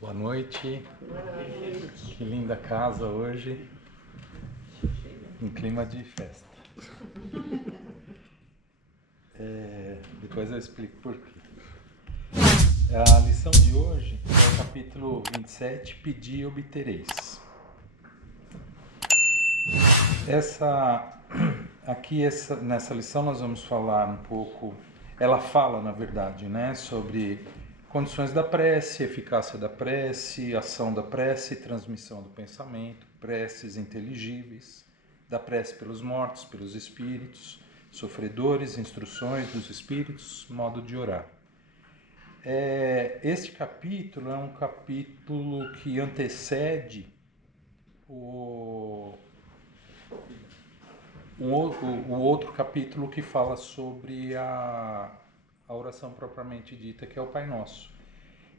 Boa noite. Que linda casa hoje. Em clima de festa. Depois eu explico por quê. A lição de hoje é o capítulo 27, Pedi e obtereis. Nessa lição nós vamos falar um pouco, ela fala na verdade, né, sobre condições da prece, eficácia da prece, ação da prece, transmissão do pensamento, preces inteligíveis, da prece pelos mortos, pelos espíritos, sofredores, instruções dos espíritos, modo de orar. Este capítulo é um capítulo que antecede o outro capítulo que fala sobre a oração propriamente dita, que é o Pai Nosso.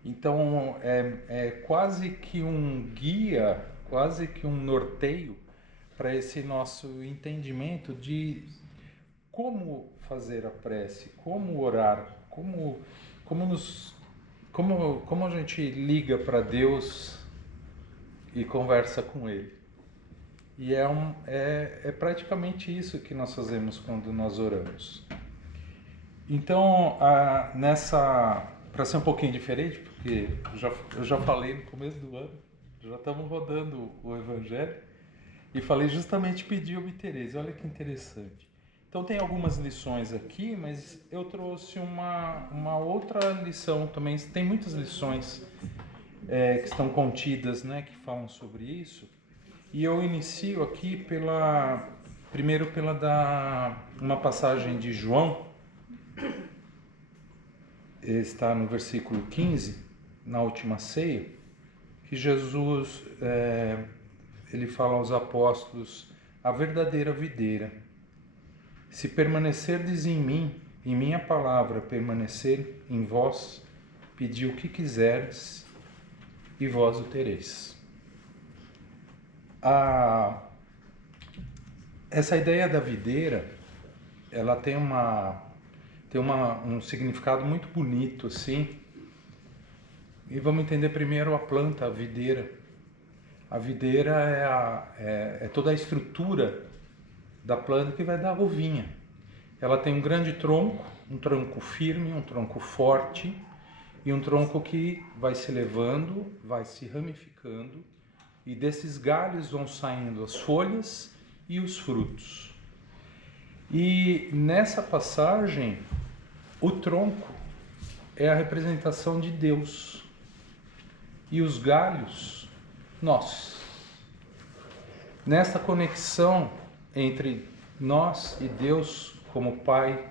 Então, é quase que um guia, quase que um norteio para esse nosso entendimento de como fazer a prece, como orar, como a gente liga para Deus e conversa com Ele. E é praticamente isso que nós fazemos quando nós oramos. Então, para ser um pouquinho diferente, porque eu já falei no começo do ano, já estamos rodando o Evangelho, e falei justamente Pedi e obtereis. Olha que interessante. Então tem algumas lições aqui, mas eu trouxe uma outra lição também. Tem muitas lições que estão contidas, né, que falam sobre isso. E eu inicio aqui primeiro pela uma passagem de João, está no versículo 15, na última ceia, que Jesus ele fala aos apóstolos: a verdadeira videira. Se permanecerdes em mim, e minha palavra permanecer em vós, pedi o que quiserdes, e vós o tereis. Essa ideia da videira, ela tem um significado muito bonito, assim. E vamos entender primeiro a planta, a videira. A videira é toda a estrutura da planta que vai dar a uvinha. Ela tem um grande tronco, um tronco firme, um tronco forte, e um tronco que vai se elevando, vai se ramificando, e desses galhos vão saindo as folhas e os frutos. E nessa passagem, o tronco é a representação de Deus e os galhos, nós. Nesta conexão entre nós e Deus como Pai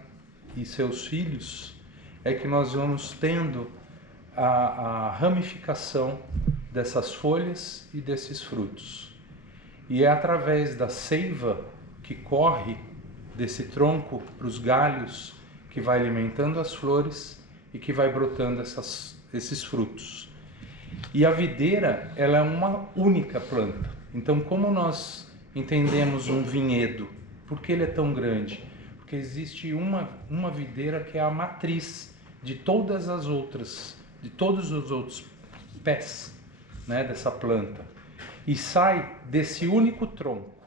e seus filhos, é que nós vamos tendo a ramificação dessas folhas e desses frutos. E é através da seiva que corre desse tronco para os galhos que vai alimentando as flores e que vai brotando esses frutos. E a videira, ela é uma única planta. Então, como nós entendemos um vinhedo? Por que ele é tão grande? Porque existe uma videira que é a matriz de todas as outras, de todos os outros pés, né, dessa planta. E sai desse único tronco.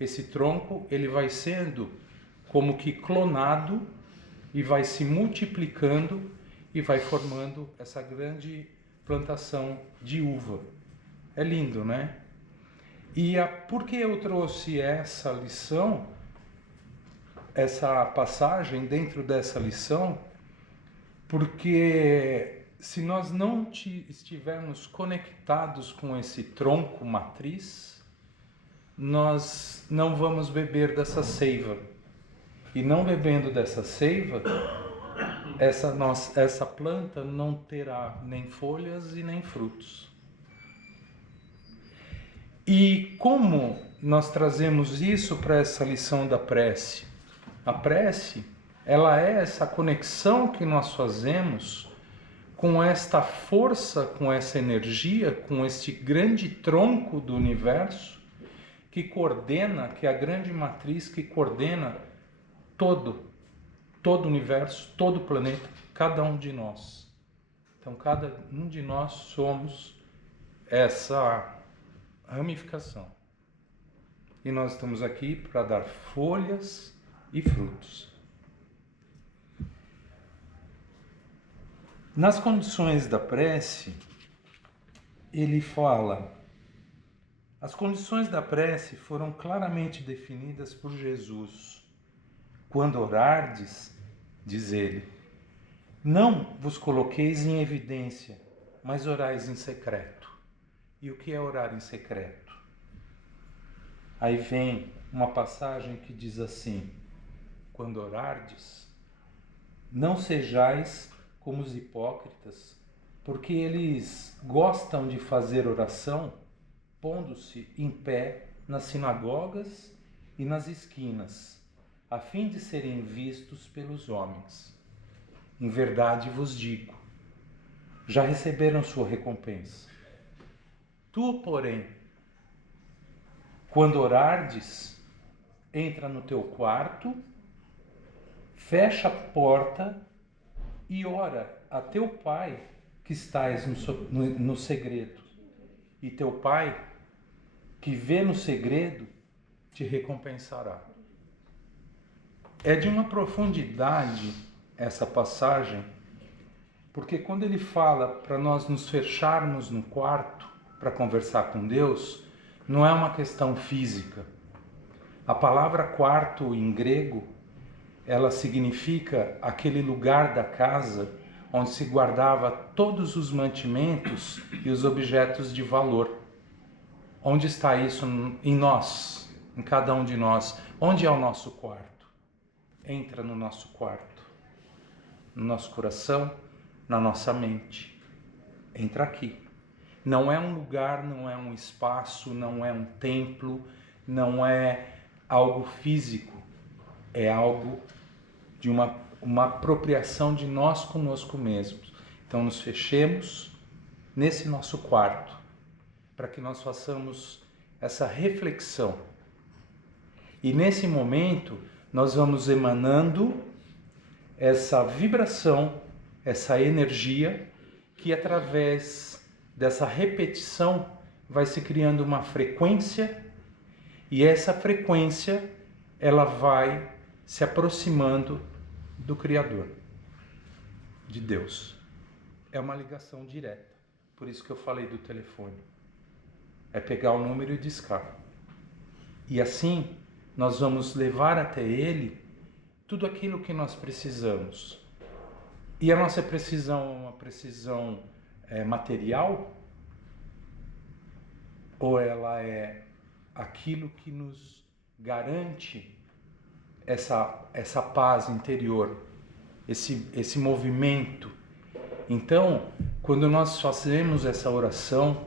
Esse tronco, ele vai sendo como que clonado e vai se multiplicando e vai formando essa grande plantação de uva. É lindo, né? E por que eu trouxe essa lição, essa passagem dentro dessa lição? Porque se nós não estivermos conectados com esse tronco matriz, nós não vamos beber dessa seiva. E não bebendo dessa seiva, essa planta não terá nem folhas e nem frutos. E como nós trazemos isso para essa lição da prece? A prece, ela é essa conexão que nós fazemos com esta força, com essa energia, com este grande tronco do universo que coordena, que é a grande matriz que coordena todo o universo, todo o planeta, cada um de nós. Então, cada um de nós somos essa ramificação. E nós estamos aqui para dar folhas e frutos. Nas condições da prece, ele fala: as condições da prece foram claramente definidas por Jesus. Quando orardes, diz ele, não vos coloqueis em evidência, mas orais em secreto. E o que é orar em secreto? Aí vem uma passagem que diz assim: quando orardes, não sejais como os hipócritas, porque eles gostam de fazer oração pondo-se em pé nas sinagogas e nas esquinas, a fim de serem vistos pelos homens. Em verdade vos digo, já receberam sua recompensa. Tu, porém, quando orardes, entra no teu quarto, fecha a porta e ora a teu pai que estás no segredo. E teu pai, que vê no segredo, te recompensará. É de uma profundidade essa passagem, porque quando ele fala para nós nos fecharmos no quarto para conversar com Deus, não é uma questão física. A palavra quarto em grego, ela significa aquele lugar da casa onde se guardava todos os mantimentos e os objetos de valor. Onde está isso em nós, em cada um de nós? Onde é o nosso quarto? Entra no nosso quarto, no nosso coração, na nossa mente. Entra aqui. Não é um lugar, não é um espaço, não é um templo, não é algo físico. É algo de uma apropriação de nós conosco mesmos. Então nos fechemos nesse nosso quarto, para que nós façamos essa reflexão. E nesse momento nós vamos emanando essa vibração, essa energia, que através dessa repetição vai se criando uma frequência, e essa frequência ela vai se aproximando do Criador, de Deus. É uma ligação direta, por isso que eu falei do telefone. É pegar o número e discar. E assim nós vamos levar até Ele tudo aquilo que nós precisamos. E a nossa precisão é uma precisão material? Ou ela é aquilo que nos garante essa paz interior, esse movimento? Então, quando nós fazemos essa oração,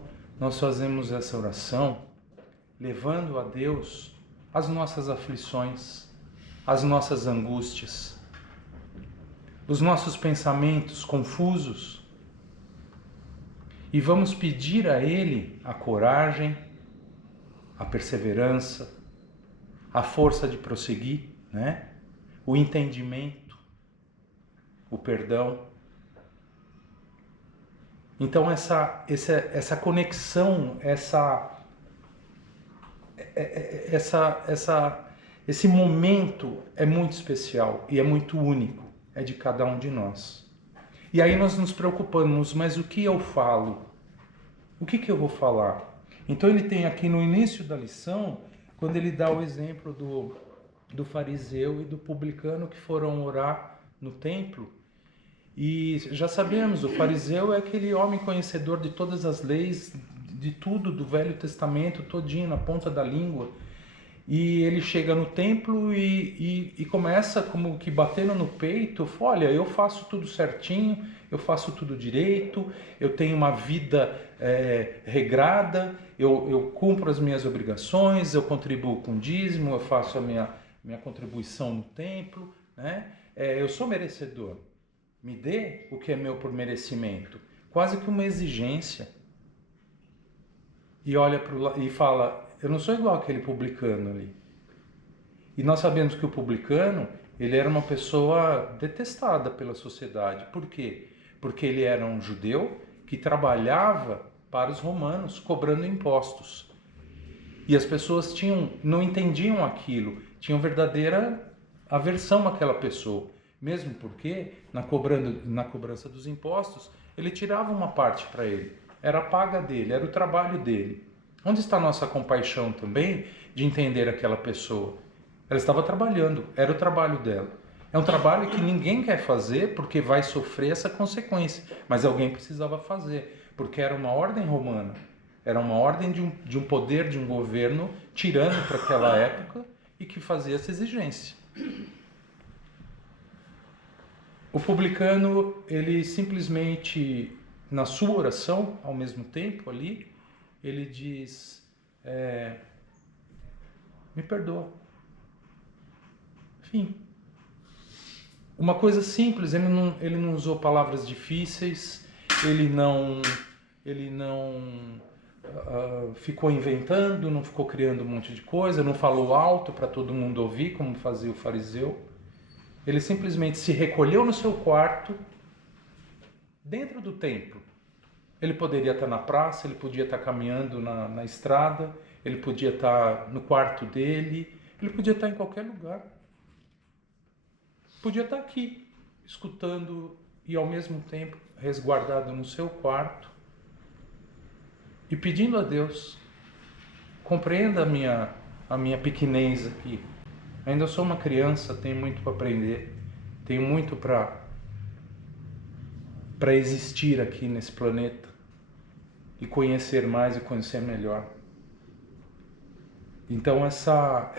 levando a Deus as nossas aflições, as nossas angústias, os nossos pensamentos confusos, e vamos pedir a Ele a coragem, a perseverança, a força de prosseguir, né? O entendimento, o perdão. Então essa conexão, esse momento é muito especial e é muito único, é de cada um de nós. E aí nós nos preocupamos, mas o que eu falo? O que eu vou falar? Então ele tem aqui no início da lição, quando ele dá o exemplo do fariseu e do publicano que foram orar no templo. E já sabemos, o fariseu é aquele homem conhecedor de todas as leis, de tudo do Velho Testamento, todinho na ponta da língua. E ele chega no templo e começa como que batendo no peito: olha, eu faço tudo certinho, eu faço tudo direito, eu tenho uma vida regrada, eu cumpro as minhas obrigações, eu contribuo com dízimo, eu faço a minha contribuição no templo, né? Eu sou merecedor. Me dê o que é meu por merecimento. Quase que uma exigência. E olha e fala: eu não sou igual aquele publicano ali. E nós sabemos que o publicano, ele era uma pessoa detestada pela sociedade. Por quê? Porque ele era um judeu que trabalhava para os romanos, cobrando impostos. E as pessoas não entendiam aquilo, tinham verdadeira aversão àquela pessoa. Mesmo porque, na cobrança dos impostos, ele tirava uma parte para ele. Era a paga dele, era o trabalho dele. Onde está a nossa compaixão também de entender aquela pessoa? Ela estava trabalhando, era o trabalho dela. É um trabalho que ninguém quer fazer porque vai sofrer essa consequência, mas alguém precisava fazer, porque era uma ordem romana, era uma ordem de um poder, de um governo tirano para aquela época e que fazia essa exigência. O publicano, ele simplesmente, na sua oração, ao mesmo tempo ali, ele diz, me perdoa. Enfim, uma coisa simples, ele não usou palavras difíceis, ele não ficou inventando, não ficou criando um monte de coisa, não falou alto para todo mundo ouvir, como fazia o fariseu. Ele simplesmente se recolheu no seu quarto, dentro do templo. Ele poderia estar na praça, ele podia estar caminhando na estrada, ele podia estar no quarto dele, ele podia estar em qualquer lugar. Podia estar aqui, escutando e ao mesmo tempo resguardado no seu quarto e pedindo a Deus, compreenda a minha pequenez aqui. Ainda sou uma criança, tenho muito para aprender, tenho muito para existir aqui nesse planeta e conhecer mais e conhecer melhor. Então essa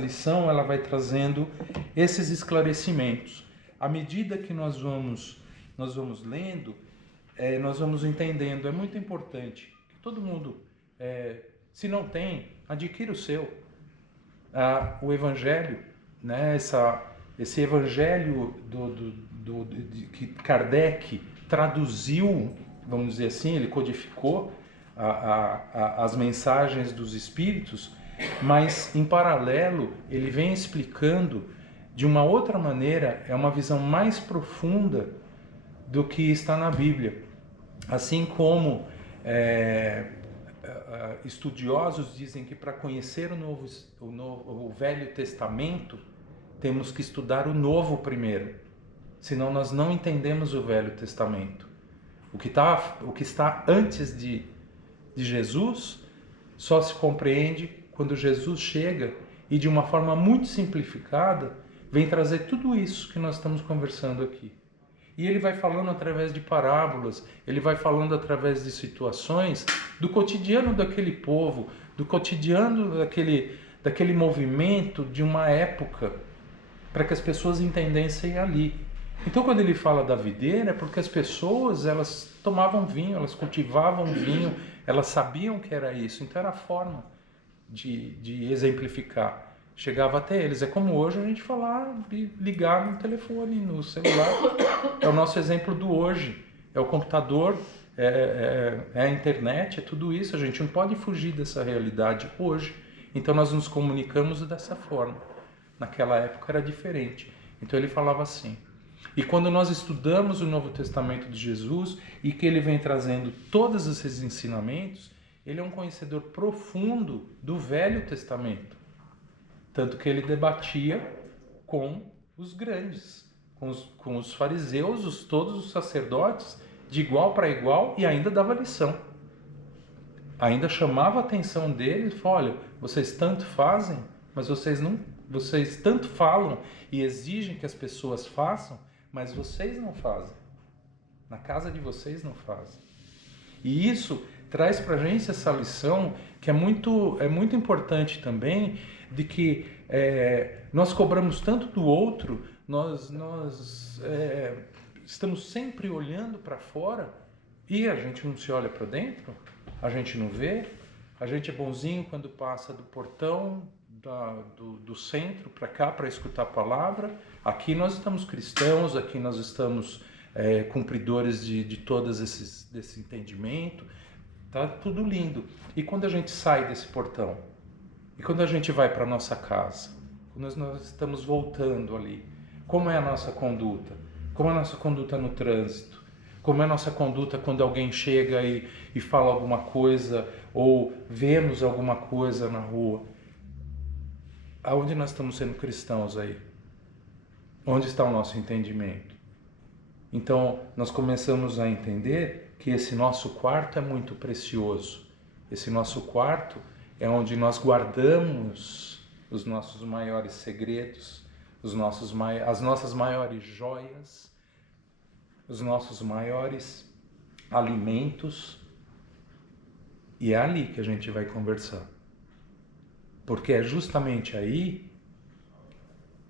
lição ela vai trazendo esses esclarecimentos. À medida que nós vamos lendo, nós vamos entendendo. É muito importante que todo mundo, se não tem, adquira o seu. O Evangelho, né? Esse Evangelho que Kardec traduziu, vamos dizer assim, ele codificou as mensagens dos Espíritos, mas em paralelo ele vem explicando de uma outra maneira, é uma visão mais profunda do que está na Bíblia. Assim como estudiosos dizem que para conhecer o Velho Testamento temos que estudar o Novo primeiro, senão nós não entendemos o Velho Testamento. O que está antes de Jesus só se compreende quando Jesus chega e de uma forma muito simplificada vem trazer tudo isso que nós estamos conversando aqui. E ele vai falando através de parábolas, ele vai falando através de situações do cotidiano daquele povo, do cotidiano daquele movimento de uma época, para que as pessoas entendessem ali. Então quando ele fala da videira é porque as pessoas, elas tomavam vinho, elas cultivavam vinho, elas sabiam que era isso, então era a forma de exemplificar. Chegava até eles. É como hoje a gente falar, ligar no telefone, no celular. É o nosso exemplo do hoje. É o computador, é a internet, é tudo isso. A gente não pode fugir dessa realidade hoje. Então nós nos comunicamos dessa forma. Naquela época era diferente. Então ele falava assim. E quando nós estudamos o Novo Testamento de Jesus e que ele vem trazendo todos esses ensinamentos, ele é um conhecedor profundo do Velho Testamento. Tanto que ele debatia com os grandes, com os fariseus, todos os sacerdotes, de igual para igual, e ainda dava lição. Ainda chamava a atenção deles, olha, vocês tanto fazem, mas vocês tanto falam e exigem que as pessoas façam, mas vocês não fazem. Na casa de vocês não fazem. E isso traz para a gente essa lição que é muito importante também, de que nós cobramos tanto do outro, nós estamos sempre olhando para fora e a gente não se olha para dentro, a gente não vê, a gente é bonzinho quando passa do portão do centro para cá para escutar a palavra. Aqui nós estamos cristãos, aqui nós estamos cumpridores de todos desse entendimento, tá tudo lindo. E quando a gente sai desse portão? E quando a gente vai para a nossa casa? Quando nós estamos voltando ali? Como é a nossa conduta? como é a nossa conduta no trânsito, como é a nossa conduta quando alguém chega e fala alguma coisa, ou vemos alguma coisa na rua. Aonde nós estamos sendo cristãos aí? Onde está o nosso entendimento? Então, nós começamos a entender que esse nosso quarto é muito precioso. Esse nosso quarto é onde nós guardamos os nossos maiores segredos, as nossas maiores joias, os nossos maiores alimentos. E é ali que a gente vai conversar. Porque é justamente aí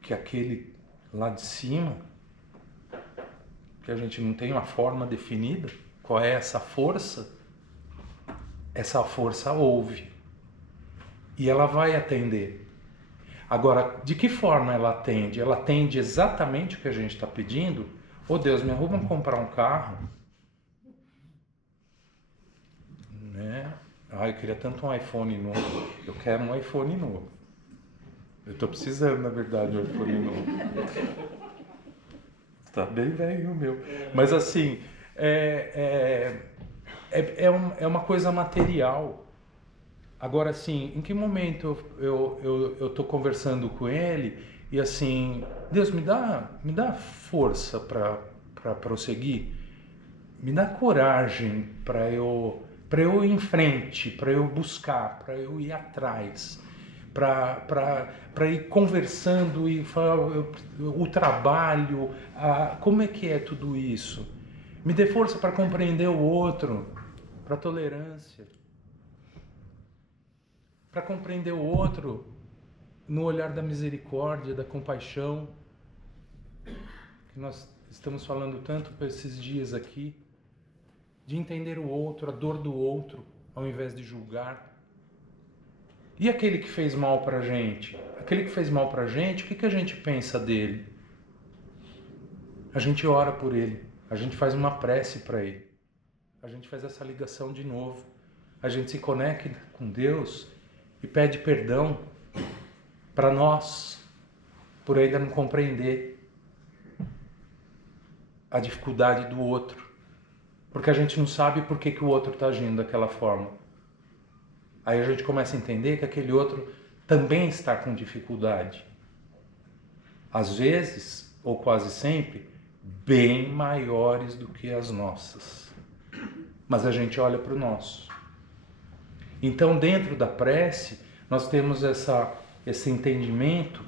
que aquele lá de cima, que a gente não tem uma forma definida, qual é essa força ouve. E ela vai atender. Agora, de que forma ela atende? Ela atende exatamente o que a gente está pedindo? Ô Deus, me arruma comprar um carro. Né? Eu queria tanto um iPhone novo. Eu quero um iPhone novo. Eu estou precisando, na verdade, de um iPhone novo. Tá bem velho o meu. Mas assim, é uma coisa material. Agora, assim, em que momento eu tô conversando com ele e assim, Deus, me dá força para prosseguir, me dá coragem para eu ir em frente, para eu buscar, para eu ir atrás, para ir conversando e falar o trabalho, como é que é tudo isso? Me dê força para compreender o outro, para tolerância. Para compreender o outro no olhar da misericórdia, da compaixão, que nós estamos falando tanto por esses dias aqui, de entender o outro, a dor do outro, ao invés de julgar. E aquele que fez mal pra gente? Aquele que fez mal pra gente, o que a gente pensa dele? A gente ora por ele, a gente faz uma prece para ele, a gente faz essa ligação de novo, a gente se conecta com Deus e pede perdão para nós, por ainda não compreender a dificuldade do outro. Porque a gente não sabe por que o outro está agindo daquela forma. Aí a gente começa a entender que aquele outro também está com dificuldade. Às vezes, ou quase sempre, bem maiores do que as nossas. Mas a gente olha para o nosso. Então, dentro da prece, nós temos esse entendimento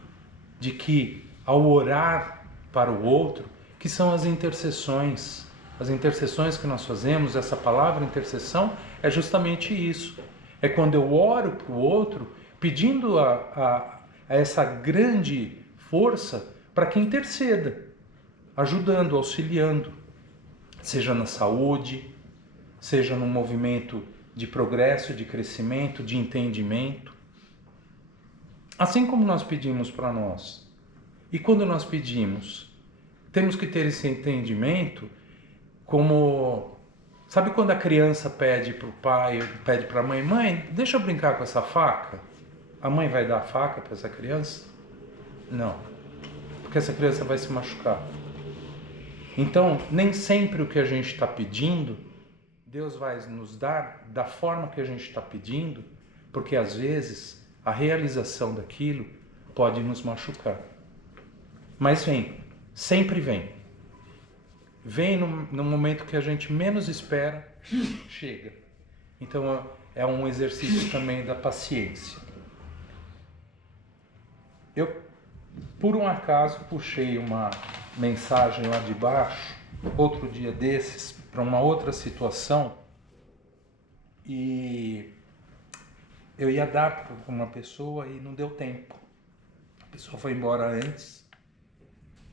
de que, ao orar para o outro, que são as intercessões que nós fazemos, essa palavra intercessão é justamente isso. É quando eu oro para o outro, pedindo a essa grande força para que interceda, ajudando, auxiliando, seja na saúde, seja no movimento de progresso, de crescimento, de entendimento. Assim como nós pedimos para nós. E quando nós pedimos, temos que ter esse entendimento como... Sabe quando a criança pede para o pai, pede para a mãe, mãe, deixa eu brincar com essa faca? A mãe vai dar a faca para essa criança? Não. Porque essa criança vai se machucar. Então, nem sempre o que a gente está pedindo Deus vai nos dar da forma que a gente está pedindo, porque às vezes a realização daquilo pode nos machucar. Mas vem, sempre vem. Vem no momento que a gente menos espera, chega. Então é um exercício também da paciência. Eu, por um acaso, puxei uma mensagem lá de baixo, outro dia desses, para uma outra situação, e eu ia dar para uma pessoa e não deu tempo. A pessoa foi embora antes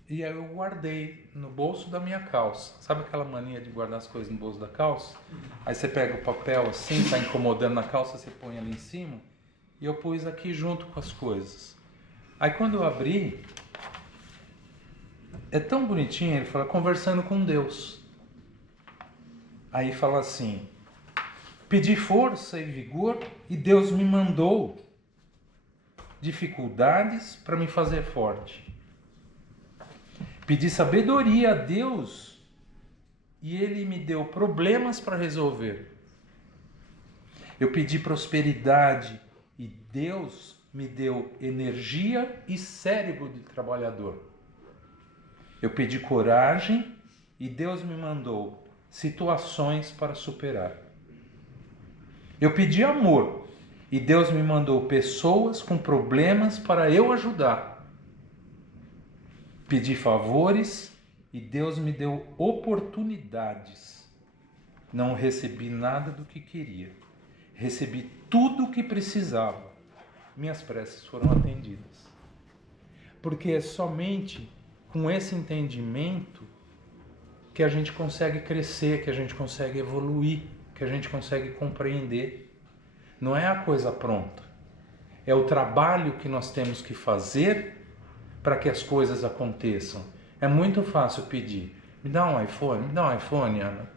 e aí eu guardei no bolso da minha calça. Sabe aquela mania de guardar as coisas no bolso da calça? Aí você pega o papel assim, tá incomodando na calça, você põe ali em cima, e eu pus aqui junto com as coisas. Aí quando eu abri, é tão bonitinho, ele fala, conversando com Deus. Aí fala assim, pedi força e vigor e Deus me mandou dificuldades para me fazer forte. Pedi sabedoria a Deus e Ele me deu problemas para resolver. Eu pedi prosperidade e Deus me deu energia e cérebro de trabalhador. Eu pedi coragem e Deus me mandou situações para superar. Eu pedi amor e Deus me mandou pessoas com problemas para eu ajudar. Pedi favores e Deus me deu oportunidades. Não recebi nada do que queria. Recebi tudo o que precisava. Minhas preces foram atendidas. Porque é somente com esse entendimento que a gente consegue crescer, que a gente consegue evoluir, que a gente consegue compreender. Não é a coisa pronta. É o trabalho que nós temos que fazer para que as coisas aconteçam. É muito fácil pedir. Me dá um iPhone, Ana.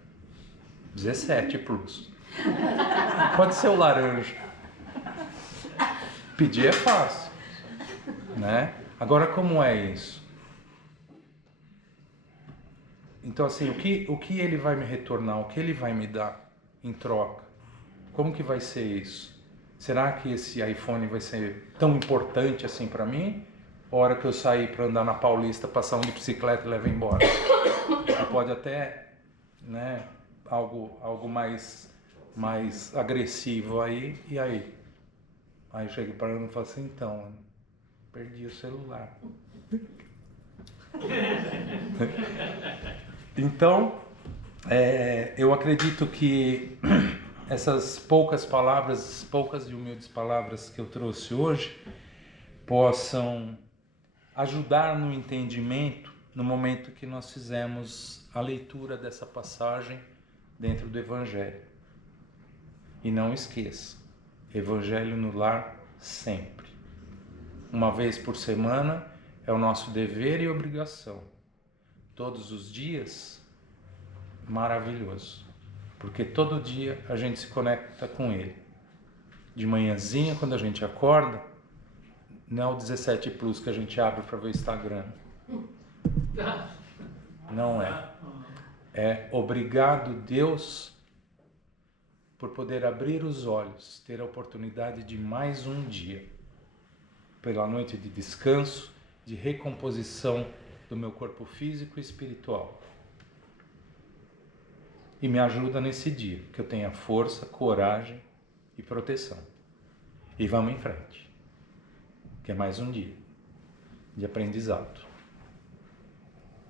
17 Plus. Pode ser o laranja. Pedir é fácil, né? Agora, como é isso? Então, assim, o que ele vai me retornar? O que ele vai me dar em troca? Como que vai ser isso? Será que esse iPhone vai ser tão importante assim para mim? A hora que eu sair para andar na Paulista, passar um de bicicleta e levar embora? Ou pode até, né, algo mais agressivo aí, e aí? Aí chega para ela e fala assim, então, perdi o celular. Então, eu acredito que essas poucas palavras, poucas e humildes palavras que eu trouxe hoje, possam ajudar no entendimento no momento que nós fizemos a leitura dessa passagem dentro do Evangelho. E não esqueça, Evangelho no lar sempre. Uma vez por semana é o nosso dever e obrigação. Todos os dias, maravilhoso. Porque todo dia a gente se conecta com Ele. De manhãzinha, quando a gente acorda, não é o 17 Plus que a gente abre para ver o Instagram. Não é. É obrigado, Deus, por poder abrir os olhos, ter a oportunidade de mais um dia. Pela noite de descanso, de recomposição do meu corpo físico e espiritual. E me ajuda nesse dia, que eu tenha força, coragem e proteção. E vamos em frente. Que é mais um dia de aprendizado.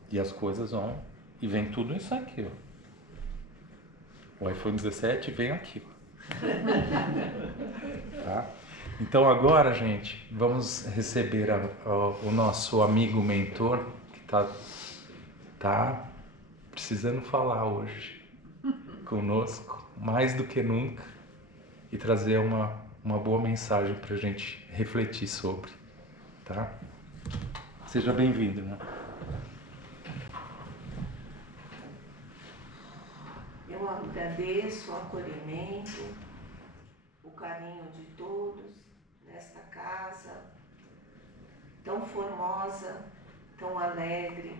E as coisas vão, e vem tudo isso aqui, ó. O iPhone 17 vem aqui, ó. Tá? Então agora, gente, vamos receber o nosso amigo mentor, que tá precisando falar hoje conosco, mais do que nunca, e trazer uma boa mensagem para a gente refletir sobre, tá? Seja bem-vindo, né? Eu agradeço o acolhimento, o carinho de todos nesta casa tão formosa, tão alegre,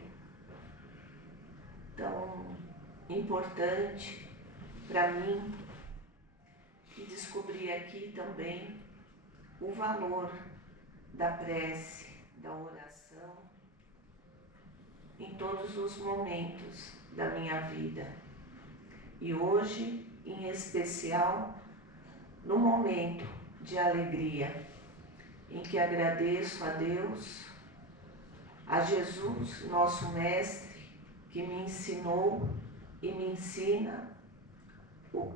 tão importante para mim, e descobri aqui também o valor da prece, da oração em todos os momentos da minha vida. E hoje, em especial, no momento de alegria, em que agradeço a Deus, a Jesus, nosso Mestre, que me ensinou e me ensina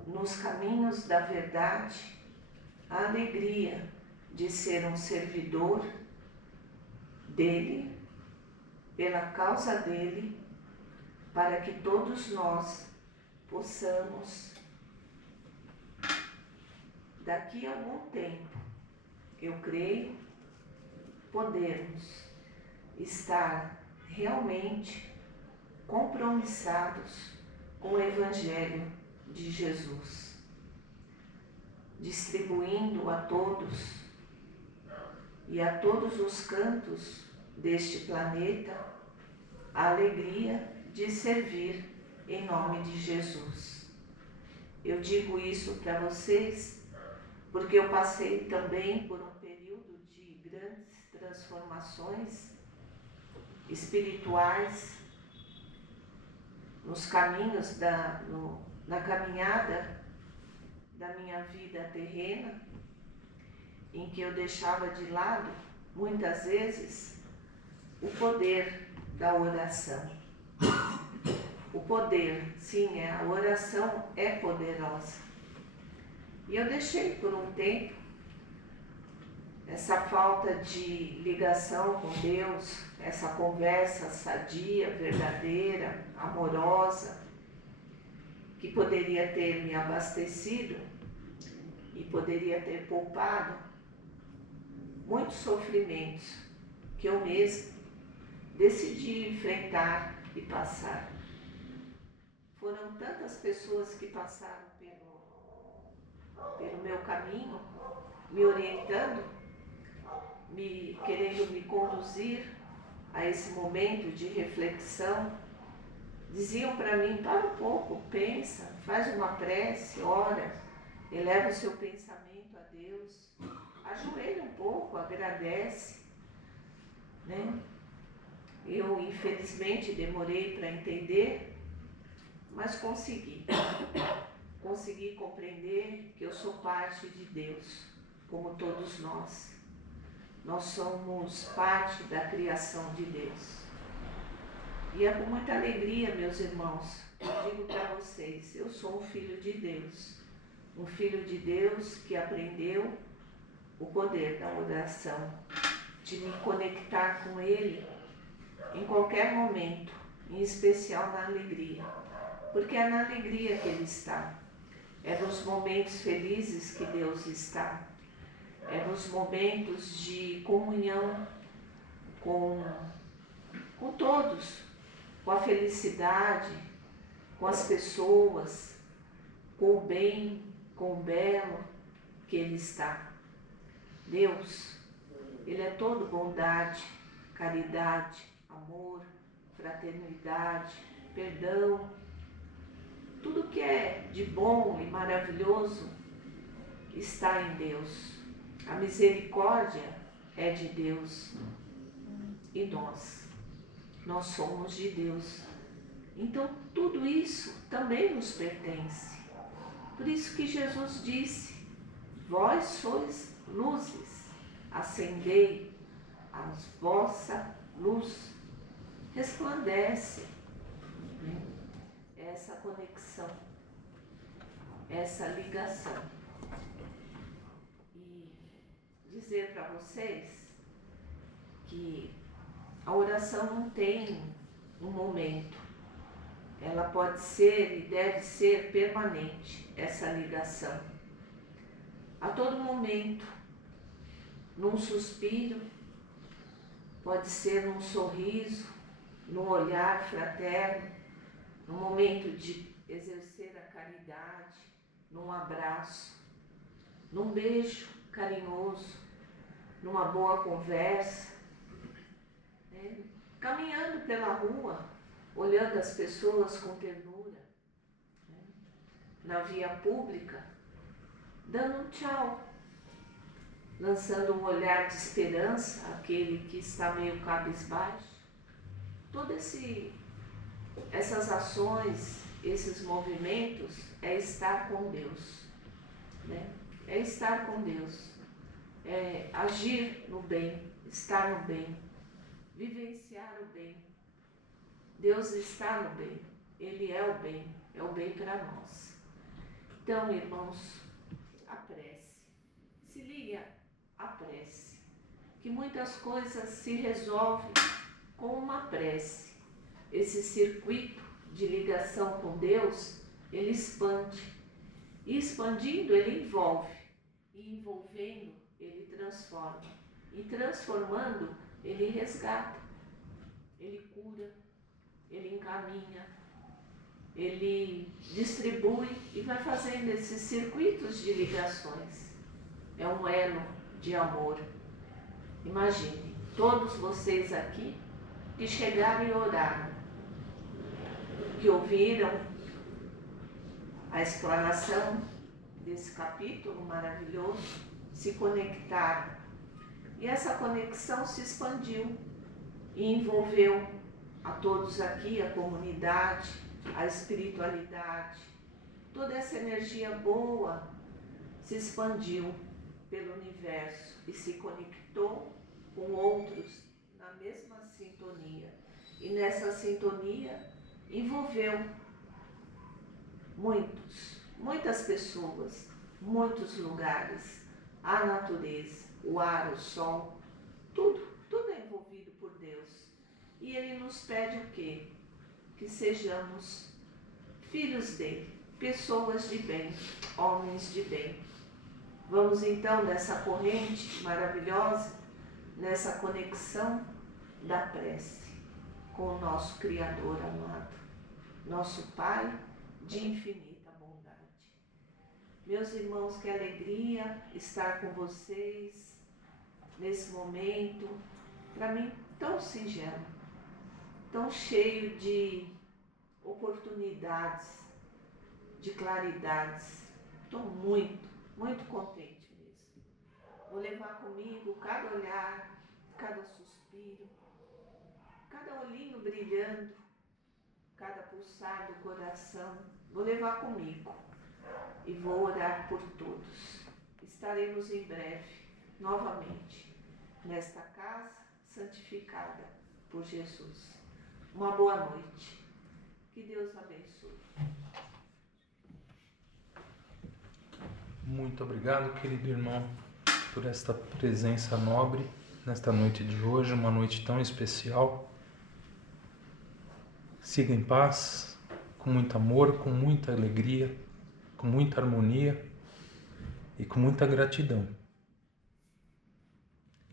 nos caminhos da verdade, a alegria de ser um servidor dele, pela causa dele, para que todos nós possamos, daqui a algum tempo, eu creio, podermos estar realmente compromissados com o Evangelho de Jesus, distribuindo a todos e a todos os cantos deste planeta a alegria de servir em nome de Jesus. Eu digo isso para vocês porque eu passei também por um período de grandes transformações espirituais nos caminhos na caminhada da minha vida terrena, em que eu deixava de lado, muitas vezes, o poder da oração. O poder, sim, a oração é poderosa. E eu deixei por um tempo essa falta de ligação com Deus, essa conversa sadia, verdadeira, amorosa, que poderia ter me abastecido e poderia ter poupado muitos sofrimentos que eu mesma decidi enfrentar e passar. Foram tantas pessoas que passaram pelo meu caminho, me orientando, querendo me conduzir a esse momento de reflexão. Diziam para mim: para um pouco, pensa, faz uma prece, ora, eleva o seu pensamento a Deus, ajoelha um pouco, agradece, né? Eu, infelizmente, demorei para entender, mas consegui compreender que eu sou parte de Deus, como todos nós. Nós somos parte da criação de Deus. E é com muita alegria, meus irmãos, eu digo para vocês, eu sou um filho de Deus. Um filho de Deus que aprendeu o poder da oração, de me conectar com Ele em qualquer momento, em especial na alegria. Porque é na alegria que Ele está. É nos momentos felizes que Deus está. É nos momentos de comunhão com todos, com a felicidade, com as pessoas, com o bem, com o belo que Ele está. Deus, Ele é todo bondade, caridade, amor, fraternidade, perdão. Tudo que é de bom e maravilhoso está em Deus. A misericórdia é de Deus e nós somos de Deus. Então tudo isso também nos pertence. Por isso que Jesus disse: vós sois luzes, acendei a vossa luz, resplandece. Essa conexão, essa ligação. E dizer para vocês que a oração não tem um momento, ela pode ser e deve ser permanente, essa ligação. A todo momento, num suspiro, pode ser num sorriso, num olhar fraterno, num momento de exercer a caridade, num abraço, num beijo carinhoso, numa boa conversa, né? Caminhando pela rua, olhando as pessoas com ternura, né? Na via pública, dando um tchau, lançando um olhar de esperança àquele que está meio cabisbaixo. Essas ações, esses movimentos, é estar com Deus, né? É estar com Deus, é agir no bem, estar no bem, vivenciar o bem. Deus está no bem, Ele é o bem para nós. Então, irmãos, a prece, se liga à prece, que muitas coisas se resolvem com uma prece. Esse circuito de ligação com Deus, ele expande. E expandindo, ele envolve. E envolvendo, ele transforma. E transformando, ele resgata. Ele cura, ele encaminha, ele distribui e vai fazendo esses circuitos de ligações. É um elo de amor. Imagine, todos vocês aqui que chegaram e oraram, que ouviram a explanação desse capítulo maravilhoso, se conectaram. E essa conexão se expandiu e envolveu a todos aqui, a comunidade, a espiritualidade. Toda essa energia boa se expandiu pelo universo e se conectou com outros na mesma sintonia. E nessa sintonia envolveu muitas pessoas, muitos lugares, a natureza, o ar, o sol, tudo é envolvido por Deus. E Ele nos pede o quê? Que sejamos filhos dele, pessoas de bem, homens de bem. Vamos então nessa corrente maravilhosa, nessa conexão da prece com o nosso Criador amado, nosso Pai de infinita bondade. Meus irmãos, que alegria estar com vocês nesse momento, para mim tão singelo, tão cheio de oportunidades, de claridades. Estou muito contente mesmo. Vou levar comigo cada olhar, cada suspiro, cada olhinho brilhando, cada pulsar do coração. Vou levar comigo e vou orar por todos. Estaremos em breve, novamente, nesta casa santificada por Jesus. Uma boa noite. Que Deus abençoe. Muito obrigado, querido irmão, por esta presença nobre nesta noite de hoje, uma noite tão especial. Siga em paz, com muito amor, com muita alegria, com muita harmonia e com muita gratidão.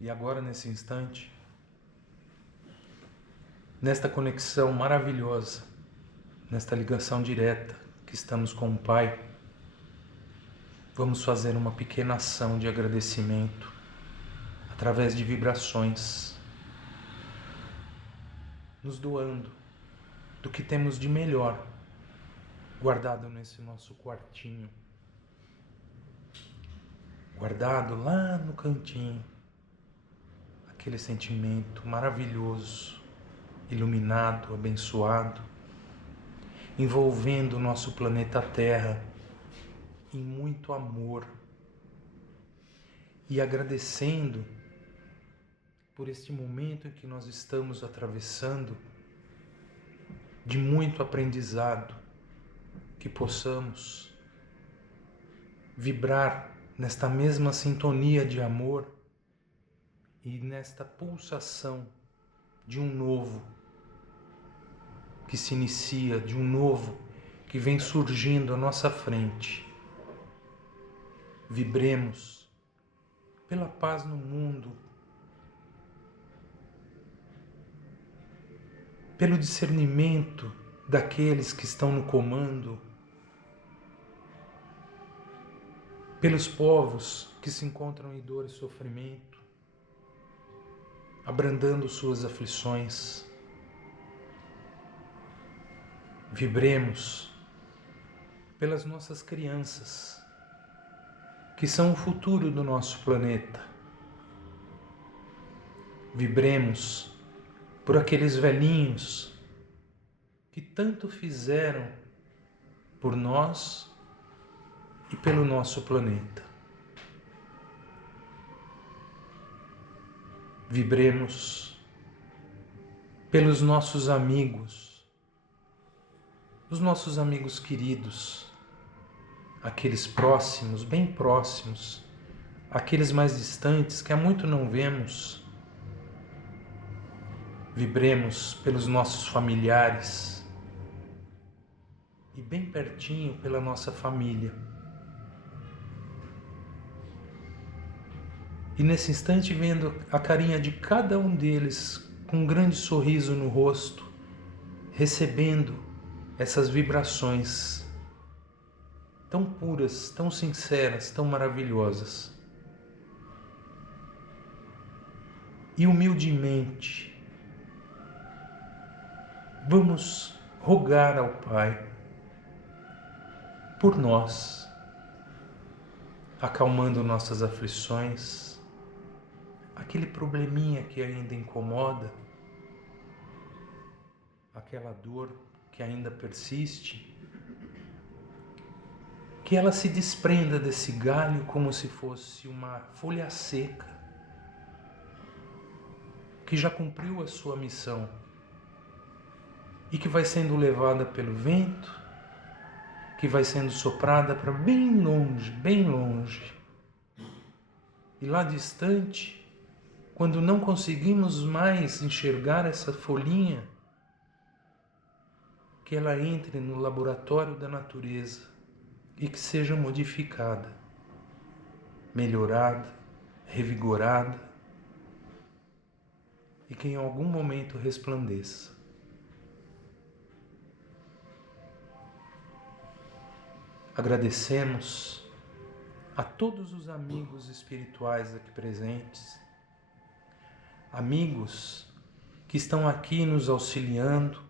E agora, nesse instante, nesta conexão maravilhosa, nesta ligação direta que estamos com o Pai, vamos fazer uma pequena ação de agradecimento através de vibrações, nos doando do que temos de melhor guardado nesse nosso quartinho, guardado lá no cantinho, aquele sentimento maravilhoso, iluminado, abençoado, envolvendo o nosso planeta Terra em muito amor e agradecendo por este momento em que nós estamos atravessando de muito aprendizado, que possamos vibrar nesta mesma sintonia de amor e nesta pulsação de um novo que se inicia, de um novo que vem surgindo à nossa frente. Vibremos pela paz no mundo, pelo discernimento daqueles que estão no comando, pelos povos que se encontram em dor e sofrimento, abrandando suas aflições. Vibremos pelas nossas crianças, que são o futuro do nosso planeta. Vibremos por aqueles velhinhos que tanto fizeram por nós e pelo nosso planeta. Vibremos pelos nossos amigos, os nossos amigos queridos, aqueles próximos, bem próximos, aqueles mais distantes que há muito não vemos. Vibremos pelos nossos familiares e bem pertinho pela nossa família. E nesse instante, vendo a carinha de cada um deles com um grande sorriso no rosto, recebendo essas vibrações tão puras, tão sinceras, tão maravilhosas. E humildemente, vamos rogar ao Pai por nós, acalmando nossas aflições, aquele probleminha que ainda incomoda, aquela dor que ainda persiste, que ela se desprenda desse galho como se fosse uma folha seca, que já cumpriu a sua missão e que vai sendo levada pelo vento, que vai sendo soprada para bem longe, bem longe. E lá distante, quando não conseguimos mais enxergar essa folhinha, que ela entre no laboratório da natureza e que seja modificada, melhorada, revigorada e que em algum momento resplandeça. Agradecemos a todos os amigos espirituais aqui presentes, amigos que estão aqui nos auxiliando,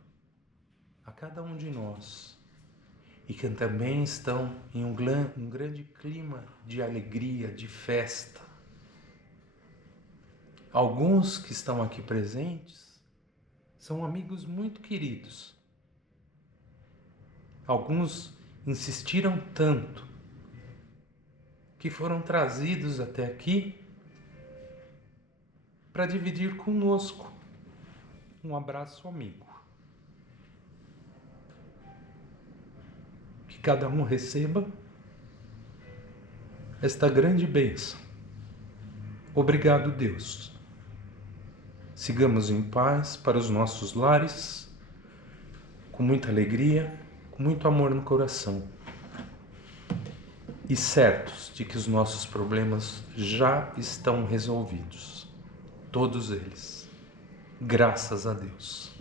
a cada um de nós, e que também estão em um grande clima de alegria, de festa. Alguns que estão aqui presentes são amigos muito queridos. Alguns insistiram tanto que foram trazidos até aqui para dividir conosco um abraço amigo. Que cada um receba esta grande bênção. Obrigado, Deus. Sigamos em paz para os nossos lares, com muita alegria, com muito amor no coração. E certos de que os nossos problemas já estão resolvidos. Todos eles. Graças a Deus.